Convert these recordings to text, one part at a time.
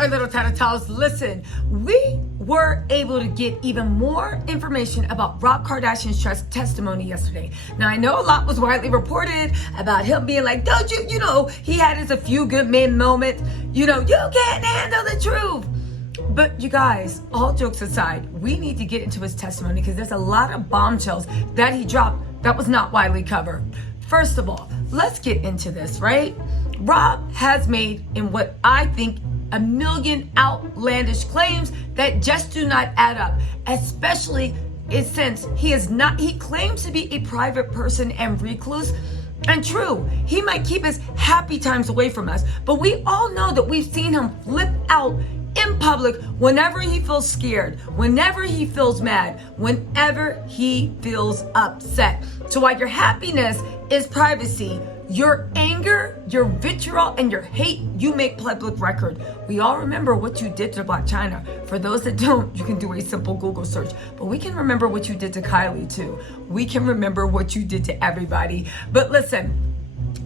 my little Tattle Tells. Listen, we were able to get even more information about Rob Kardashian's testimony yesterday. Now, I know a lot was widely reported about him being like, don't you, he had his a few good men moments. You can't handle the truth. But you guys, all jokes aside, we need to get into his testimony because there's a lot of bombshells that he dropped that was not widely covered. First of all, let's get into this, right? Rob has made, in what I think, a million outlandish claims that just do not add up, especially since he claims to be a private person and recluse. And true, he might keep his happy times away from us, but we all know that we've seen him flip out in public whenever he feels scared, whenever he feels mad, whenever he feels upset. So while your happiness is privacy, your anger, your vitriol, and your hate, you make public record. We all remember what you did to Blac Chyna. For those that don't, you can do a simple Google search. But we can remember what you did to Kylie too. We can remember what you did to everybody. But listen,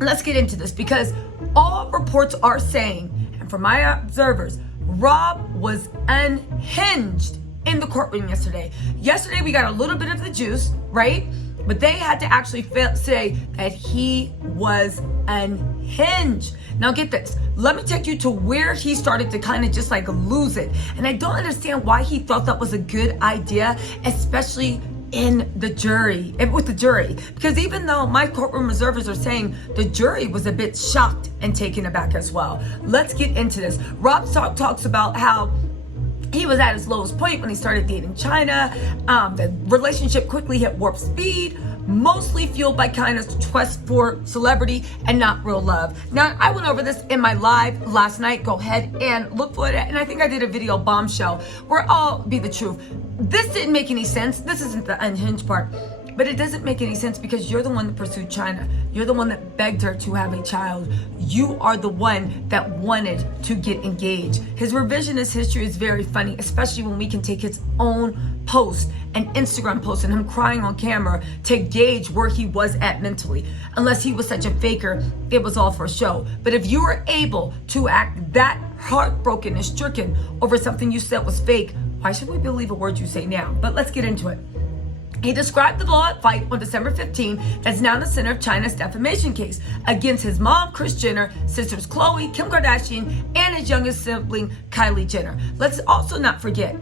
let's get into this because all reports are saying, and from my observers, Rob was unhinged in the courtroom yesterday. Yesterday we got a little bit of the juice, right? But they had to actually say that he was unhinged. Now get this. Let me take you to where he started to kind of just like lose it. And I don't understand why he thought that was a good idea, especially with the jury. Because even though my courtroom observers are saying the jury was a bit shocked and taken aback as well. Let's get into this. Rob talks about how he was at his lowest point when he started dating Chyna. The relationship quickly hit warp speed, mostly fueled by Chyna's quest for celebrity and not real love. Now, I went over this in my live last night. Go ahead and look for it. And I think I did a video bombshell where I'll be the truth. This didn't make any sense. This isn't the unhinged part. But it doesn't make any sense because you're the one that pursued Chyna. You're the one that begged her to have a child. You are the one that wanted to get engaged. His revisionist history is very funny, especially when we can take his own post, an Instagram post, and him crying on camera to gauge where he was at mentally. Unless he was such a faker, it was all for show. But if you were able to act that heartbroken and stricken over something you said was fake, why should we believe a word you say now? But let's get into it. He described the blowout fight on December 15 that's now the center of Chyna's defamation case against his mom, Kris Jenner, sisters Khloe, Kim Kardashian, and his youngest sibling, Kylie Jenner. Let's also not forget,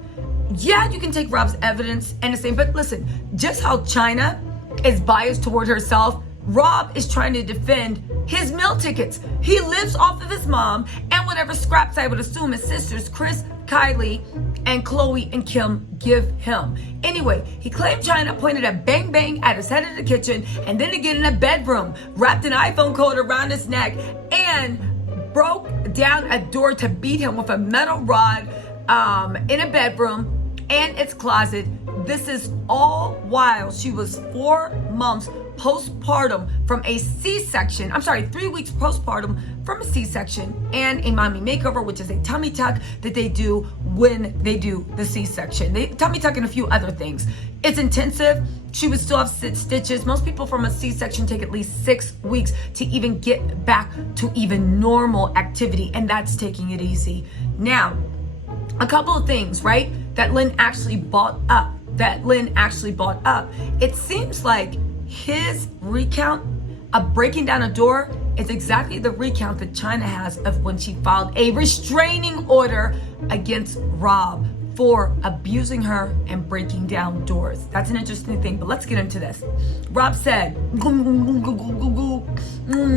yeah, you can take Rob's evidence and the same, but listen, just how Chyna is biased toward herself, Rob is trying to defend his meal tickets. He lives off of his mom and whatever scraps I would assume his sisters, Kris, Kylie, and Khloe and Kim give him. Anyway, he claimed Chyna pointed a bang bang at his head in the kitchen and then again in a bedroom, wrapped an iPhone cord around his neck, and broke down a door to beat him with a metal rod in a bedroom and its closet. This is all while she was 4 months postpartum from a C-section. 3 weeks postpartum from a C-section and a mommy makeover, which is a tummy tuck that they do when they do the C-section. They tummy tuck and a few other things. It's intensive. She would still have stitches. Most people from a C-section take at least 6 weeks to even get back to even normal activity, and that's taking it easy. Now, a couple of things, right, that Lynn actually brought up. It seems like his recount of breaking down a door is exactly the recount that Chyna has of when she filed a restraining order against Rob for abusing her and breaking down doors. That's an interesting thing, but let's get into this. Rob said,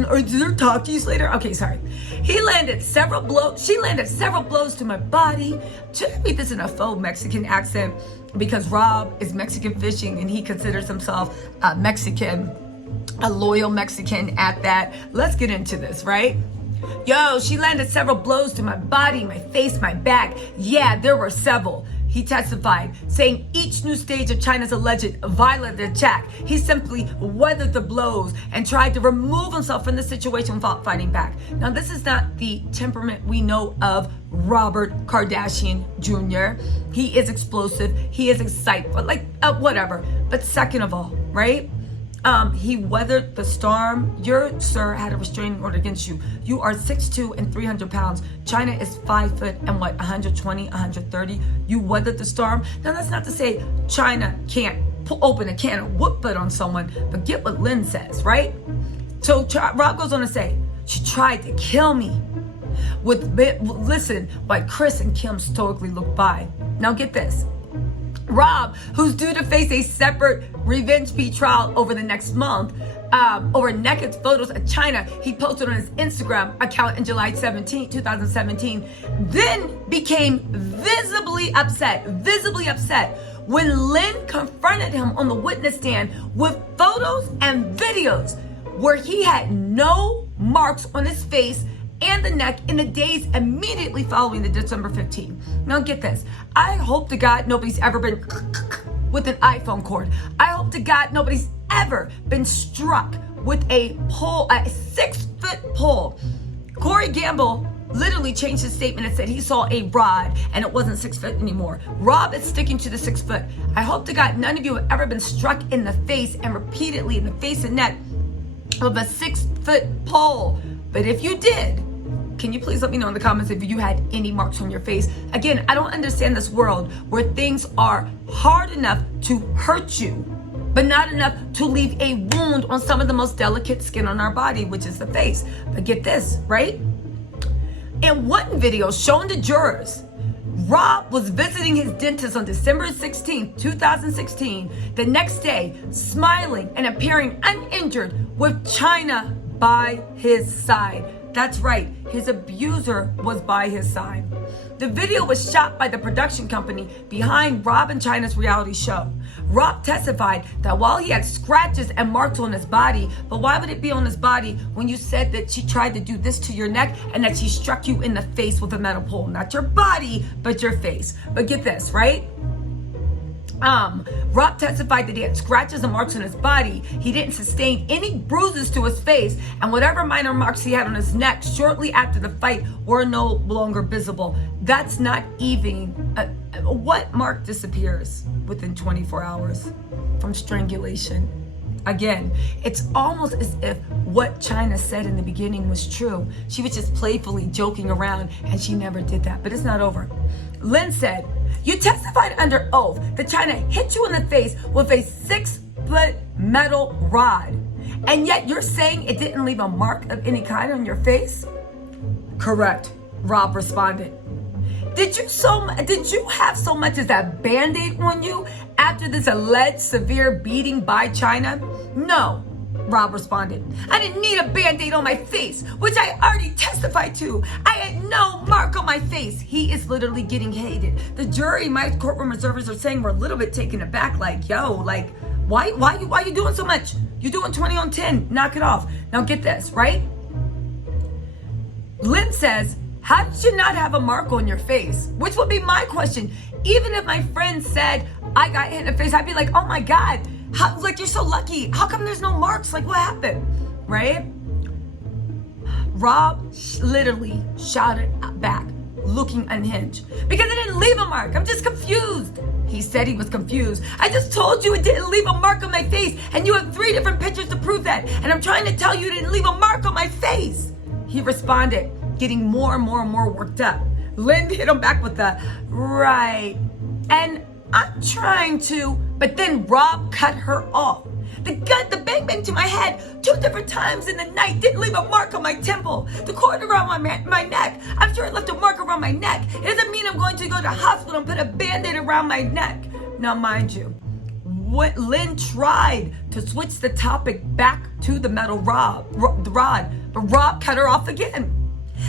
are there talkies later? Okay, sorry. She landed several blows to my body. Should I read this in a faux Mexican accent? Because Rob is Mexican fishing and he considers himself Mexican, a loyal Mexican at that. Let's get into this, right? Yo, she landed several blows to my body, my face, my back. Yeah, there were several. He testified, saying each new stage of Chyna's alleged violent attack, he simply weathered the blows and tried to remove himself from the situation without fighting back. Now, this is not the temperament we know of Robert Kardashian Jr. He is explosive. He is excited, but whatever. But second of all, right? He weathered the storm. Your sir had a restraining order against you. You are 6'2" and 300 pounds. Chyna is 5 foot and 120, 130. You weathered the storm. Now that's not to say Chyna can't open a can of whoop butt on someone, but get what Lynn says, right? So Rob goes on to say, she tried to kill me. Listen, while Kris and Kim stoically look by. Now get this. Rob, who's due to face a separate revenge fee trial over the next month, over naked photos of Chyna he posted on his Instagram account in July 17, 2017, then became visibly upset when Lynn confronted him on the witness stand with photos and videos where he had no marks on his face and the neck in the days immediately following the December 15. Now get this. I hope to God nobody's ever been with an iPhone cord. I hope to God nobody's ever been struck with a pole, a 6-foot pole. Corey Gamble literally changed his statement and said he saw a rod and it wasn't 6 foot anymore. Rob is sticking to the 6 foot. I hope to God none of you have ever been struck in the face and repeatedly in the face and neck of a 6-foot pole. But if you did, can you please let me know in the comments if you had any marks on your face? Again, I don't understand this world where things are hard enough to hurt you, but not enough to leave a wound on some of the most delicate skin on our body, which is the face. But get this, right? In one video shown to jurors, Rob was visiting his dentist on December 16, 2016, the next day, smiling and appearing uninjured with Chyna by his side. That's right, his abuser was by his side. The video was shot by the production company behind Rob and Chyna's reality show. Rob testified that while he had scratches and marks on his body, but why would it be on his body when you said that she tried to do this to your neck and that she struck you in the face with a metal pole? Not your body, but your face. But get this, right? Rob testified that he had scratches and marks on his body. He didn't sustain any bruises to his face, and whatever minor marks he had on his neck shortly after the fight were no longer visible. That's not even what mark disappears within 24 hours from strangulation. Again, it's almost as if what Chyna said in the beginning was true. She was just playfully joking around, and she never did that. But it's not over. Lynn said, "You testified under oath that Chyna hit you in the face with a 6-foot metal rod, and yet you're saying it didn't leave a mark of any kind on your face?" "Correct," Rob responded. Did you have so much as a Band-Aid on you after this alleged severe beating by Chyna?" "No," Rob responded. "I didn't need a Band-Aid on my face, which I already testified to. I had no mark on my face." He is literally getting hated. The jury, my courtroom observers are saying we're a little bit taken aback, like, yo, like, why you doing so much? You're doing 20 on 10, knock it off. Now get this, right? Lynn says, "How did you not have a mark on your face?" Which would be my question. Even if my friend said I got hit in the face, I'd be like, oh my God, like you're so lucky. How come there's no marks? Like what happened, right? Rob literally shouted back, looking unhinged. "Because it didn't leave a mark. I'm just confused." He said he was confused. "I just told you it didn't leave a mark on my face, and you have 3 different pictures to prove that. And I'm trying to tell you it didn't leave a mark on my face." He responded, getting more and more worked up. Lynn hit him back with the, "Right. And I'm trying to," but then Rob cut her off. The bang bang to my head 2 different times in the night didn't leave a mark on my temple. The cord around my neck, I'm sure it left a mark around my neck. It doesn't mean I'm going to go to the hospital and put a Band-Aid around my neck. Now mind you, what Lynn tried to switch the topic back to the metal rod, but Rob cut her off again.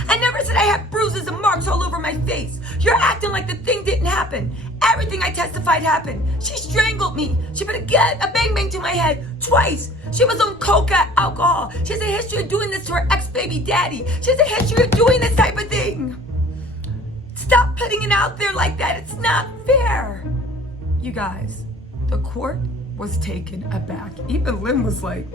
"I never said I had bruises and marks all over my face. You're acting like the thing didn't happen. Everything I testified happened. She strangled me. She put a bang bang to my head twice. She was on coca, alcohol. She has a history of doing this to her ex-baby daddy. She has a history of doing this type of thing. Stop putting it out there like that. It's not fair." You guys, the court was taken aback. Even Lynn was like,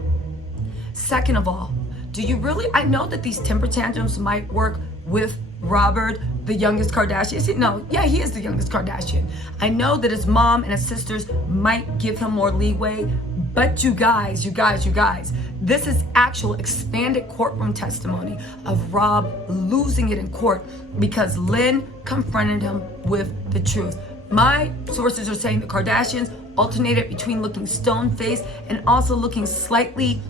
second of all, do you really, I know that these temper tantrums might work with Robert, the youngest Kardashian. No, yeah, he is the youngest Kardashian. I know that his mom and his sisters might give him more leeway, But you guys, this is actual expanded courtroom testimony of Rob losing it in court because Lynn confronted him with the truth. My sources are saying the Kardashians alternated between looking stone-faced and also looking slightly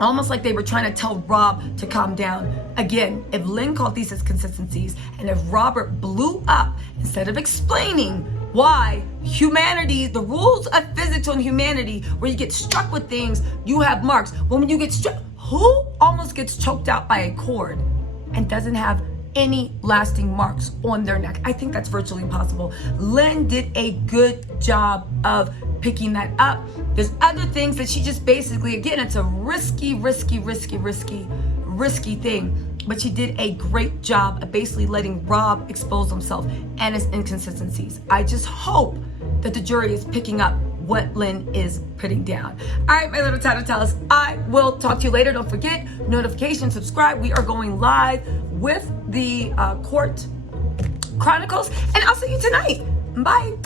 almost like they were trying to tell Rob to calm down. Again, if Lynn called these as consistencies and if Robert blew up instead of explaining why humanity, the rules of physics on humanity, where you get struck with things, you have marks. When you get struck, who almost gets choked out by a cord and doesn't have any lasting marks on their neck? I think that's virtually impossible. Lynn did a good job of picking that up. There's other things that she just basically, again, it's a risky thing. But she did a great job of basically letting Rob expose himself and his inconsistencies. I just hope that the jury is picking up what Lynn is putting down. All right, my little Tattle Tells, I will talk to you later. Don't forget, notification, subscribe. We are going live with the court chronicles, and I'll see you tonight. Bye.